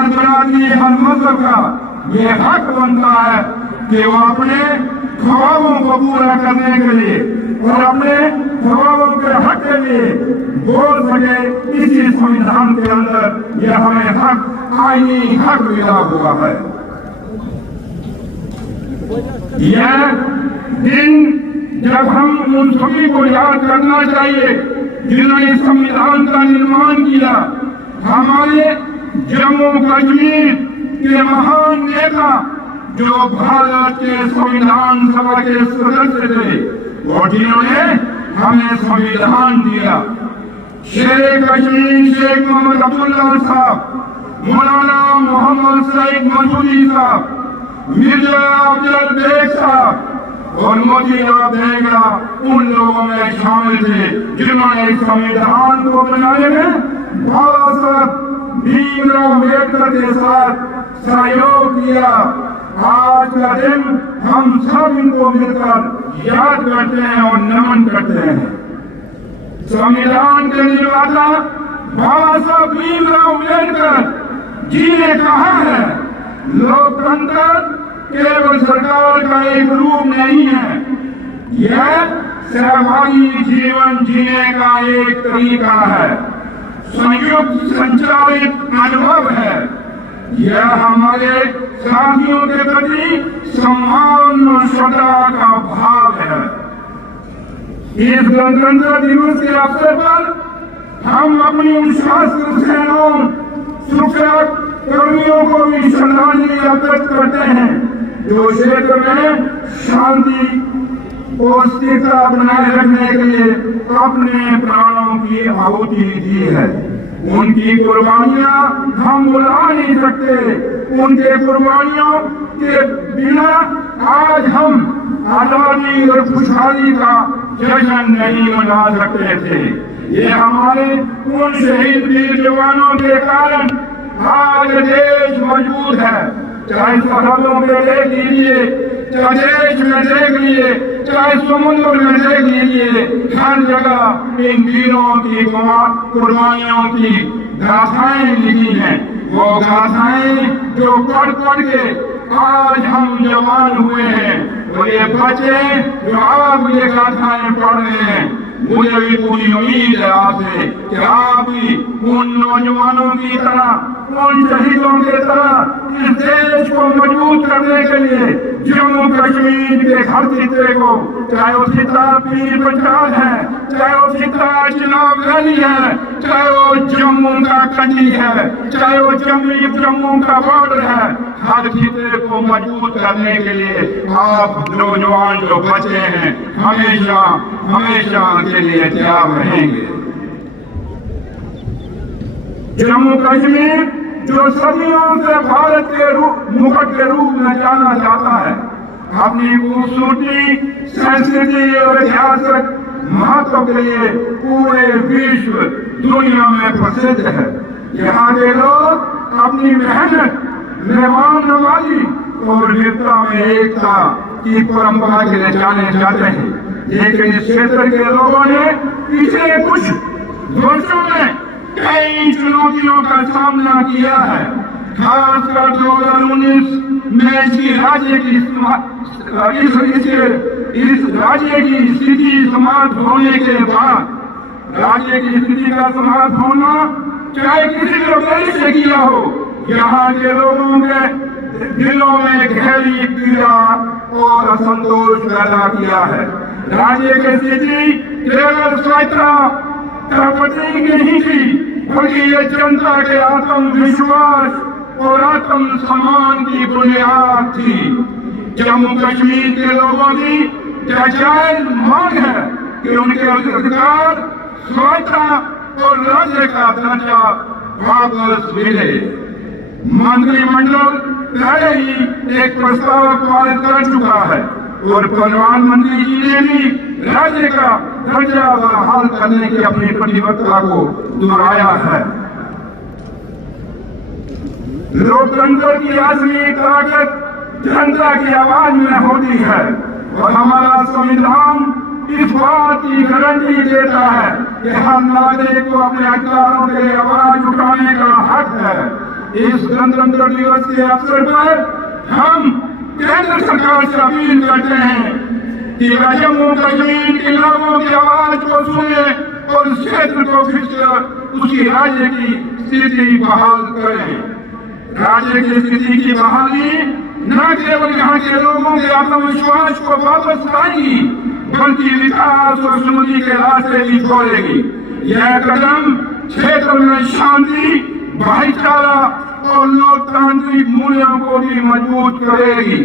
हर बिरादरी, हर मजहब का ये हक बनता है कि वो अपने ख्वाबों को पूरा करने के लिए और अपने ख्वाबों के हक के लिए बोल सके। इसी संविधान के अंदर यह हमें हक, आईनी हक मिला हुआ है। यह दिन जब हम उन सभी को याद करना चाहिए जिन्होंने संविधान का निर्माण किया। हमारे जम्मू कश्मीर के महान नेता जो भारत के संविधान सभा के सदस्य थे और जिन्होंने हमें संविधान दिया। शेर कश्मीर शेख मोहम्मद अब्दुल्ला साहब, मौलाना मोहम्मद सईद मसूदी साहब, मिर्जा अफजल बेग साहब और मोतीलाल नेहरा उन लोगों में शामिल थे जिन्होंने संविधान को बनाने में बाबा साहब भीमराव अम्बेडकर के साथ सहयोग किया। आज का दिन हम सब इनको मिलकर याद करते हैं और नमन करते हैं। संविधान के निर्माता बाबा साहब भीमराव अम्बेडकर जी ने कहा है, लोकतंत्र केवल सरकार का एक रूप नहीं है, यह सहभागी जीवन जीने का एक तरीका है, संयुक्त संचालित अनुभव है। यह हमारे साथियों के प्रति सम्मान और श्रद्धा का भाव है। इस गणतंत्र दिवस के अवसर पर हम अपनी उन सशस्त्र सेनाओं, सुरक्षा कर्मियों को भी श्रद्धांजलि अर्पित करते हैं जो क्षेत्र में शांति और स्थिरता बनाए रखने के लिए अपने प्राणों की आहुति दी है। उनकी कुर्बानियां हम भुला नहीं सकते। उनके कुर्बानियों के बिना आज हम आजादी और खुशहाली का जश्न नहीं मना सकते थे। ये हमारे उन शहीद वीर जवानों के कारण आज देश मजबूत है। चाहे सरहदों पे देख लीजिए, चाहे देश में देख लीजिए, चाहे समुद्र में देख लीजिए, हर जगह इन वीरों की कुर्बानियों की गाथाएं लिखी हैं। वो गाथाएं जो पढ़ पढ़ के आज हम जवान हुए हैं, और ये बच्चे जो आप ये गाथाएं पढ़ रहे हैं, मुझे भी पूरी उम्मीद है आपसे कि आप भी उन नौजवानों की तरह, उन शहीदों के तरह इस देश को मजबूत करने के लिए जम्मू कश्मीर के हर खित्ते को, चाहे वो खित्ता पीर पंजाब है, चाहे वो खित्ता चिनाब वैली है, चाहे वो जम्मू का कंडी है, चाहे वो जम्मू का बॉर्डर है, हर खित्ते को मजबूत करने के लिए आप नौजवान जो बचे हैं हमेशा हमेशा के लिए तैयार रहेंगे। जम्मू कश्मीर जो सदियों से भारत के मुकुट के रूप में जाना जाता है, अपनी खूबसूरती, संस्कृति और ऐतिहासिक महत्व के लिए पूरे विश्व दुनिया में प्रसिद्ध है। यहाँ के लोग अपनी मेहनत, मेहमान नवाजी और वीरता में एकता की परंपरा के लिए जाने जाते हैं। लेकिन इस क्षेत्र के लोगों ने पिछले कुछ वर्षों में कई चुनौतियों का सामना किया है। खासकर 2019 में इस राज्य की स्थिति समाप्त होने के बाद, राज्य की स्थिति का समाप्त होना चाहे किसी भी उद्देश्य से किया हो, यहाँ के लोगों के दिलों में गहरी पीड़ा और असंतोष पैदा किया है। राज्य की स्थिति केवल स्वायत्ता प्रगति की नहीं थी, बल्कि ये जनता के आत्मविश्वास और आत्म सम्मान की बुनियाद थी। जम्मू कश्मीर के लोगों की जायज मांग है कि उनके अधिकार, स्वायत्ता और राज्य का दर्जा वापस मिले। मंत्रिमंडल पहले ही एक प्रस्ताव पारित कर चुका है और प्रधानमंत्री जी ने भी राज्य का दर्जा बहाल करने की अपनी प्रतिबद्धता को दोहराया है। लोकतंत्र की असली ताकत जनता की आवाज में होती है और हमारा संविधान इस बात की गारंटी देता है कि हर नागरिक को अपने अधिकारों के लिए आवाज उठाने का हक है। इस गणतंत्र दिवस के अवसर पर हम केंद्र सरकार से अपील करते हैं कि जम्मू कश्मीर के लोगों की आवाज को सुने और उस क्षेत्र को फिर से उसकी राज्य की स्थिति बहाल करें। राज्य की स्थिति की बहाली न केवल यहाँ के लोगों के आत्मविश्वास को वापस लाएगी बल्कि विकास और समृद्धि के रास्ते भी खोलेगी। यह कदम क्षेत्र में शांति, भाईचारा और लोकतांत्रिक मूल्यों को भी मजबूत करेगी।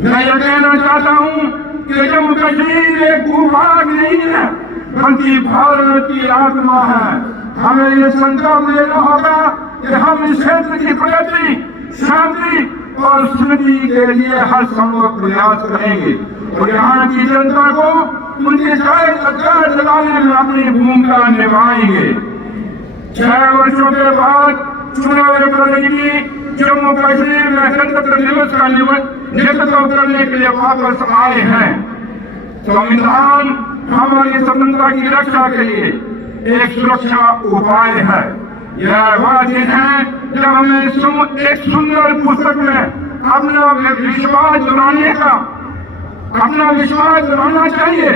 मैं यह कहना चाहता हूँ कि जम्मू कश्मीर एक भूभाग नहीं है बल्कि भारत की आत्मा है। हमें ये संकल्प लेना होगा कि हम इस क्षेत्र की प्रगति, शांति और समृद्धि के लिए हर संभव प्रयास करेंगे और यहाँ की जनता को उनके सरकार चलाने में अपनी भूमिका निभाएंगे। 6 वर्षों के बाद चुनाव प्रगति जम्मू कश्मीर में गणतंत्र दिवस का नेतृत्व करने के लिए वापस आए हैं। संविधान हमारी स्वतंत्रता की रक्षा के लिए एक सुरक्षा उपाय है। यह वह दिन है जब हमें एक सुंदर पुस्तक में अपना विश्वास दिलाना चाहिए।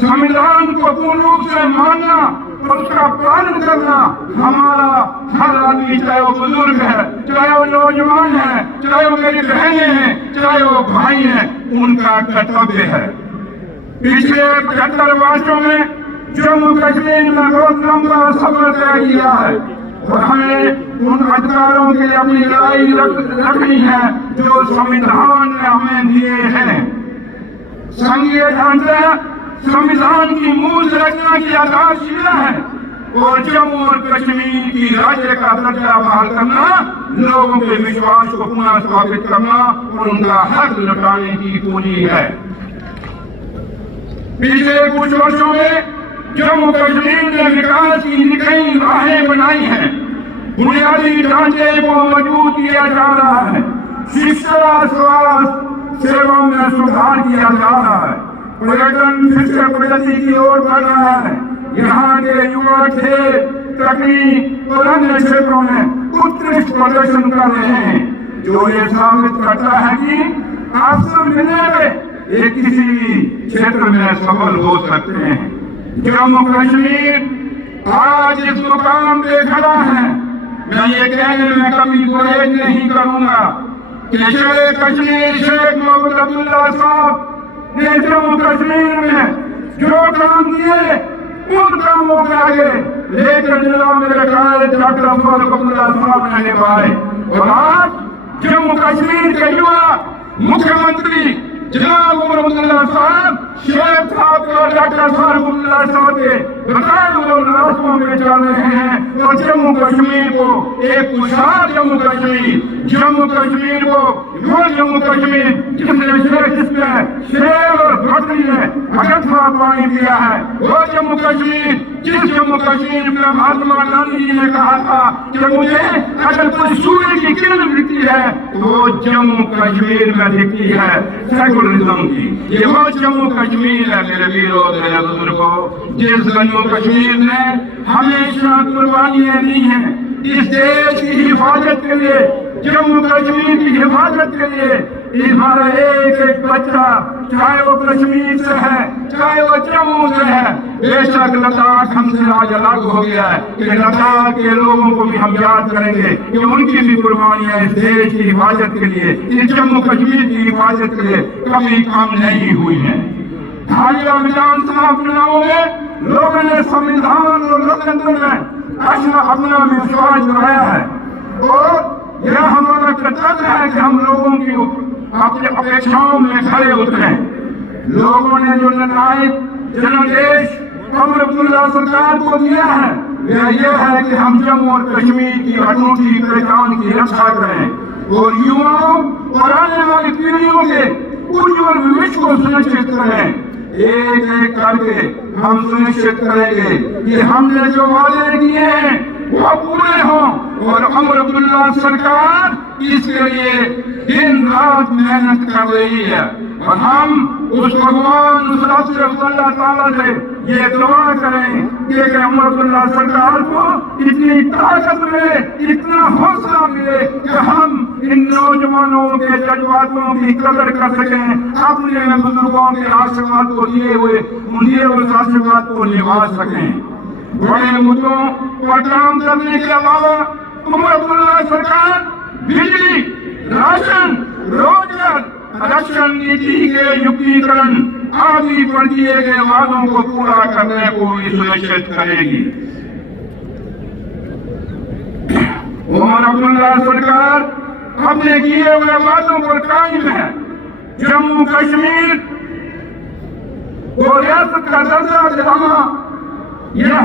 संविधान को पूर्ण रूप से मानना और उसका पालन करना हमारा हर आदमी, चाहे वो बुजुर्ग है, चाहे वो नौजवान है, चाहे वो मेरी बहनें हैं, चाहे वो भाई हैं, उनका कर्तव्य है। पिछले 75 वर्षों में जम्मू कश्मीर में बहुत लंबा सफर तय किया है और हमें उन अधिकारों के लिए अपनी लड़ाई रखनी है जो संविधान ने हमें दिए हैं। संघीय ढांचा संविधान की मूल रचना की आधारशिला है और जम्मू और कश्मीर की राज्य का दर्जा बहाल करना, लोगों के विश्वास को पुनः स्थापित करना और उनका हक लौटाने की पूंजी है। पिछले कुछ वर्षों में जम्मू कश्मीर ने विकास की कई राहें बनाई हैं। बुनियादी ढांचे को मजबूत किया जा रहा है, शिक्षा, स्वास्थ्य सेवाओं में सुधार किया जा रहा है, पर्यटन फिर से प्रगति की ओर बढ़ रहा है। यहाँ के युवा खेल, तकनीक और अन्य क्षेत्रों में उत्कृष्ट प्रदर्शन कर रहे हैं, जो ये साबित करता है कि अवसर मिलने पे ये किसी भी क्षेत्र में सफल हो सकते हैं। जम्मू कश्मीर आज इस मुकाम पे खड़ा है। मैं ये कहने में कभी गुरेज नहीं करूंगा कि शेख कश्मीर शेख मोहम्मद अब्दुल्ला साहब ने जम्मू कश्मीर में जो काम किए उन कामों के आगे लेकर जिला मेरे कायद डॉक्टर फारूक अब्दुल्ला साहब ने निभाए और आज जम्मू कश्मीर के युवा मुख्यमंत्री जनाब उमर अब्दुल्ला साहब शेख साहब और डॉक्टर फारूक अब्दुल्ला साहब के बताए हुए रास्तों में चल रहे हैं और जम्मू कश्मीर को एक खुशहाल जम्मू कश्मीर को वो जम्मू कश्मीर जिसमें शेर और भटरी ने अगथा पानी दिया है, वो जम्मू कश्मीर जिस जम्मू कश्मीर में महात्मा गांधी जी ने कहा था कि मुझे अगर कोई सूर्य की किरण दिखती है तो वो जम्मू कश्मीर में दिखती है सेकुलरिज्म की। ये वो जम्मू कश्मीर है मेरे वीरों मेरे बुजुर्गों, जिस जम्मू कश्मीर ने हमेशा कुर्बानियां दी हैं इस देश की हिफाजत के लिए, जम्मू कश्मीर की हिफाजत के लिए। हमारा एक एक बच्चा चाहे वो कश्मीर से है चाहे वो जम्मू से है, बेशक लद्दाख हमसे आज अलग हो गया है कि लद्दाख के लोगों को भी हम याद करेंगे कि उनकी भी कुर्बानियां इस देश की हिफाजत के लिए, इस जम्मू कश्मीर की हिफाजत के लिए कभी कम नहीं हुई है। हालिया विधानसभा चुनावों में लोगों ने संविधान और लोकतंत्र में अपना विश्वास जताया है और यह हमारा कर्तव्य है कि हम लोगों की अपनी अपेक्षाओं में खड़े उतरे। लोगों ने जो निर्णायक जनादेश उमर अब्दुल्ला सरकार को दिया है वह यह है कि हम जम्मू और कश्मीर की अनूठी पहचान की रक्षा करें और युवाओं और आने वाली पीढ़ियों के उज्जवल भविष्य को सुनिश्चित करें। एक एक करके हम सुनिश्चित करेंगे कि हमने जो वादे किए हैं वो पूरे हों और उमर अब्दुल्ला सरकार इसके लिए दिन रात मेहनत कर रही है और हम उस भगवान उस अल्लाह ताला से ये दुआ करें कि अहमदुल्लाह सरकार को इतनी ताकत मिले, इतना हौसला मिले कि हम इन नौजवानों के जज्बातों की कदर कर सकें, अपने बुजुर्गों के आशीर्वाद को दिए हुए उस आशीर्वाद को निभा सकें। बड़े मुद्दों पर काम करने के अलावा अहमदुल्लाह सरकार बिजली, राशन, रोजगार, रक्षण नीति के युक्तिकरण आदि पर किए गए वादों को पूरा करने को भी सुनिश्चित करेगी। उमर अब्दुल्ला सरकार अपने किए हुए वादों पर कायम है। जम्मू कश्मीर को रियासत का दर्जा दिलाना यह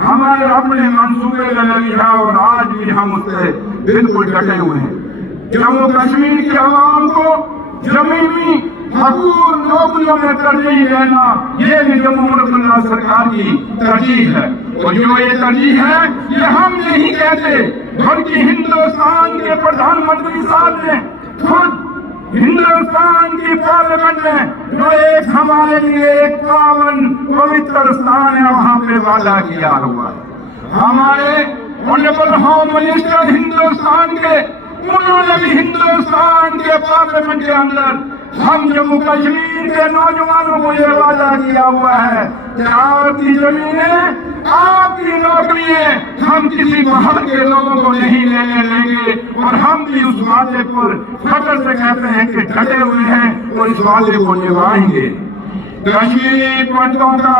हमारे अपने मंसूबे में लगी है और आज भी हम उससे बिल्कुल डटे हुए हैं। जम्मू कश्मीर के अवाम को जमीनी हकूक नौकरियों में तरजीह देना, ये भी जम्मू अब्दुल्ला सरकार की तरजीह है। और जो ये तरजीह है ये हम नहीं कहते, बल्कि हिंदुस्तान के प्रधानमंत्री साहब ने खुद हिंदुस्तान की पार्लियामेंट में जो एक हमारे लिए एक पावन पवित्र स्थान है वहाँ पे वादा किया हुआ है। हमारे ऑनरेबल होम मिनिस्टर हिंदुस्तान के, उन्होंने भी हिंदुस्तान के पार्लियामेंट के अंदर हम जम्मू कश्मीर के नौजवानों को ये वादा किया हुआ है कि आपकी जमीनें, आपकी नौकरियां हम किसी बाहर के लोगों को नहीं लेने देंगे। और हम भी उस वादे पर फख्र से कहते हैं कि डटे हुए हैं और इस वादे को निभाएंगे। कश्मीरी पंडितों का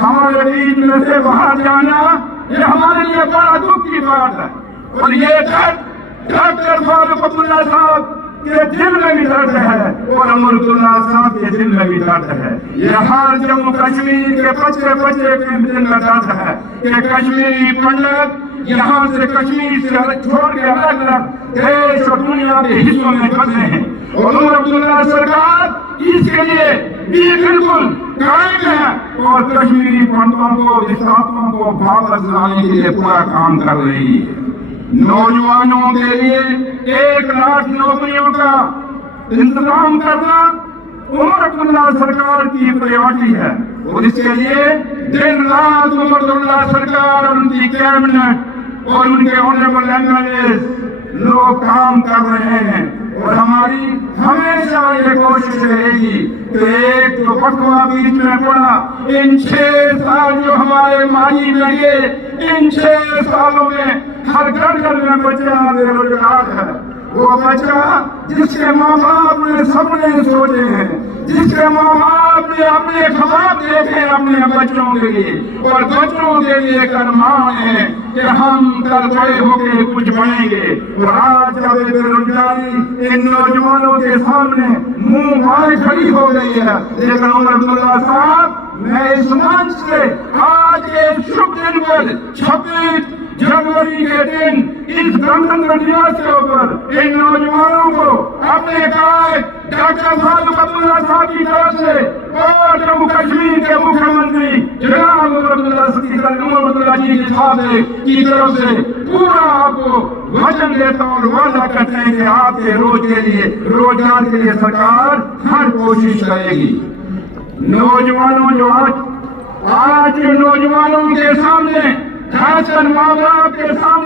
हमारे बीच में से बाहर जाना ये हमारे लिए बड़ा दुख की बात है। और ये डॉक्टर फारूक अब्दुल्ला साहब के दिल में भी दर्द है और अमरुल्लाह साहब के दिल में भी दर्द है। ये हर जम्मू कश्मीर के बच्चे के दिल में दर्द है कि कश्मीरी पंडित यहाँ से कश्मीर से छोड़ के अलग अलग देश और दुनिया के हिस्सों में फंसे हैं। और अब्दुल्ला सरकार इसके लिए भी बिल्कुल कायम है और कश्मीरी पंडितों को, छात्रों को वापस लाने के लिए पूरा काम कर रही है। नौजवानों के लिए 1 लाख नौकरियों का इंतजाम करना उमर अब्दुल्ला सरकार की प्रायोरिटी है। और इसके लिए दिन रात उमर अब्दुल्ला सरकार और उनकी कैबिनेट और उनके ऑनरेबल एमएलए लोग काम कर रहे हैं। और हमारी हमेशा ये कोशिश रहेगी कि एक जो फतवा बीच में पड़ा, इन 6 साल जो हमारे माजी लगे, इन 6 सालों में हर घर में बच्चा बेरोजगार है। वो बच्चा जिसके माँ बाप ने सपने सोचे हैं, जिसके माँ बाप ने अपने ख्वाब देखे अपने बच्चों के लिए और बच्चों के लिए करमाए हैं कि हम कल बड़े होके कुछ बनेंगे। और आज जब बेरोजगारी इन नौजवानों के सामने मुंह मारे खड़ी हो गई है, लेकिन उमर अब्दुल्ला साहब, मैं इस मंच से आज के शुभ दिन पर 26 जनवरी के दिन इस गणतंत्र दिवस के ऊपर इन नौजवानों को अपने काय डॉक्टर फारूक अब्दुल्ला साहब की तरफ से और जम्मू कश्मीर के मुख्यमंत्री जनाब उमर अब्दुल्ला जी की तरफ से पूरा आपको वचन देता और वादा करते हैं कि आपके रोज के लिए, रोजगार के लिए सरकार हर कोशिश करेगी। नौजवानों जो आज के नौजवानों के सामने, खासकर माँ बाप के सामने